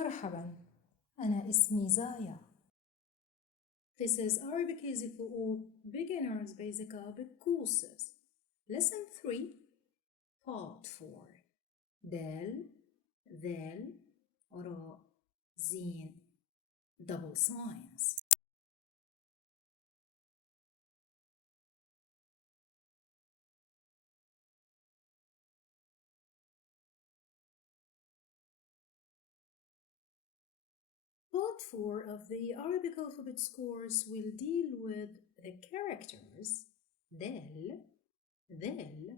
مرحبا، أنا اسمي زايا. This is Arabic Easy for All Beginners Basic Arabic Courses. Lesson 3, Part 4. دال ذال راء زين double signs. Part 4 of the Arabic alphabet course will deal with the characters دال, ذال,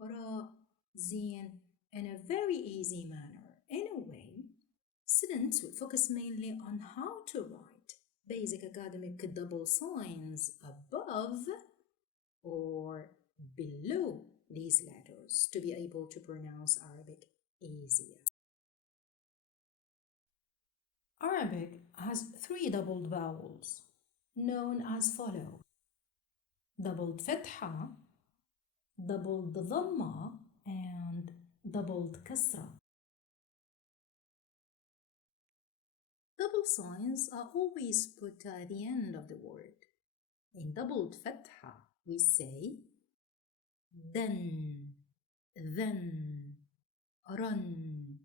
راء, زين in a very easy manner. In a way, students will focus mainly on how to write basic academic double signs above or below these letters to be able to pronounce Arabic easier. Arabic has 3 doubled vowels known as follow: doubled fatha, doubled dhamma, and doubled kasra. Double signs are always put at the end of the word. In doubled fatha, we say then, run,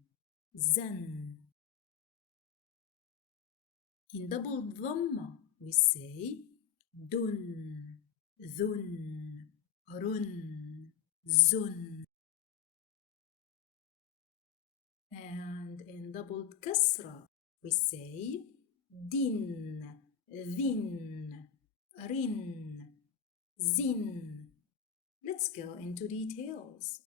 zan. In doubled dhamma, we say dun, dhun, run, zun. And in doubled kasra, we say din, dhin, rin, zin. Let's go into details.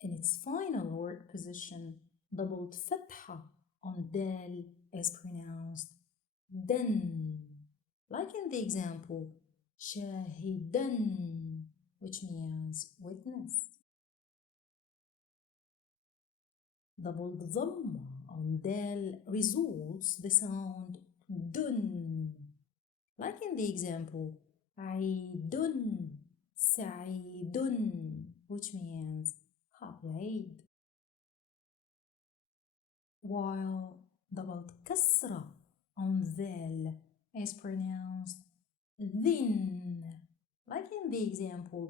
In its final word position, doubled fatha on dal is pronounced dan, like in the example shahidan, which means witness. Doubled dhamma on dal results the sound dun, like in the example aidun, sa'idun, which means happy. While doubled kasra on dhal is pronounced dhin, like in the example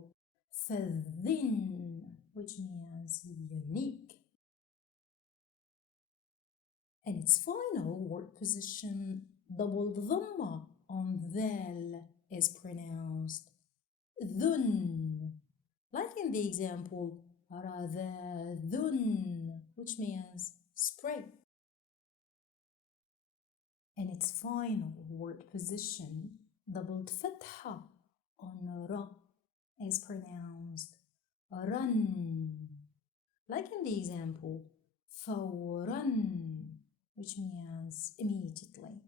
fadhin, which means unique. In its final word position, doubled dhamma on dhal is pronounced dhun, like in the example radhadhun, which means spray. In its final word position, doubled fatha on ra is pronounced run, like in the example fawran, which means immediately.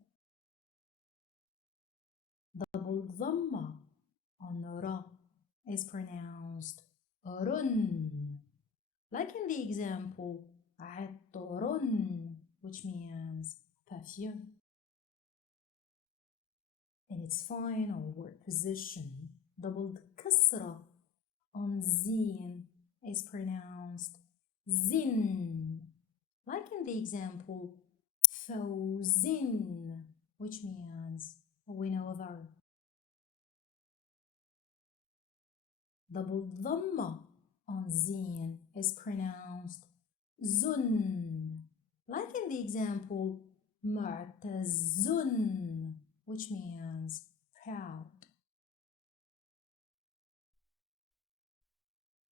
Doubled dhamma on ra is pronounced run, like in the example atrun, which means perfume. In its final word position, doubled kasra on zin is pronounced zin, like in the example fawzin, which means win over. Doubled dhamma on zin is pronounced zun, like in the example mu'tazun, which means proud.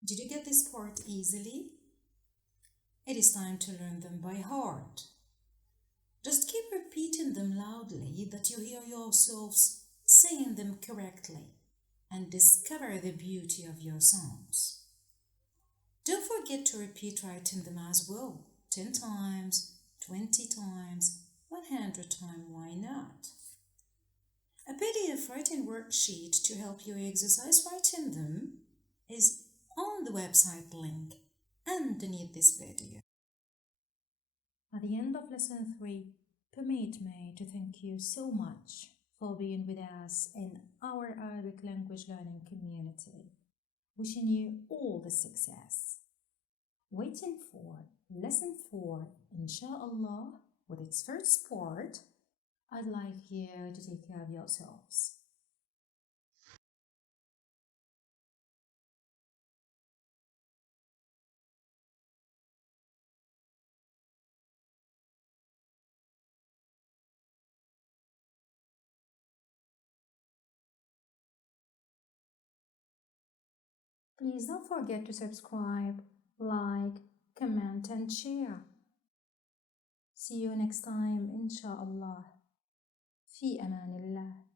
Did you get this part easily? It is time to learn them by heart. Just keep repeating them loudly that you hear yourselves saying them correctly and discover the beauty of your sounds. Don't forget to repeat writing them as well, 10 times, 20 times, 100 times, why not? A PDF writing worksheet to help you exercise writing them is on the website link underneath this video. At the end of lesson 3, permit me to thank you so much for being with us in our Arabic language learning community. Wishing you all the success. Waiting for Lesson 4, Inshallah, with its first part, I'd like you to take care of yourselves. Please don't forget to subscribe, like, comment and share. See you next time, inshallah. في أمان الله.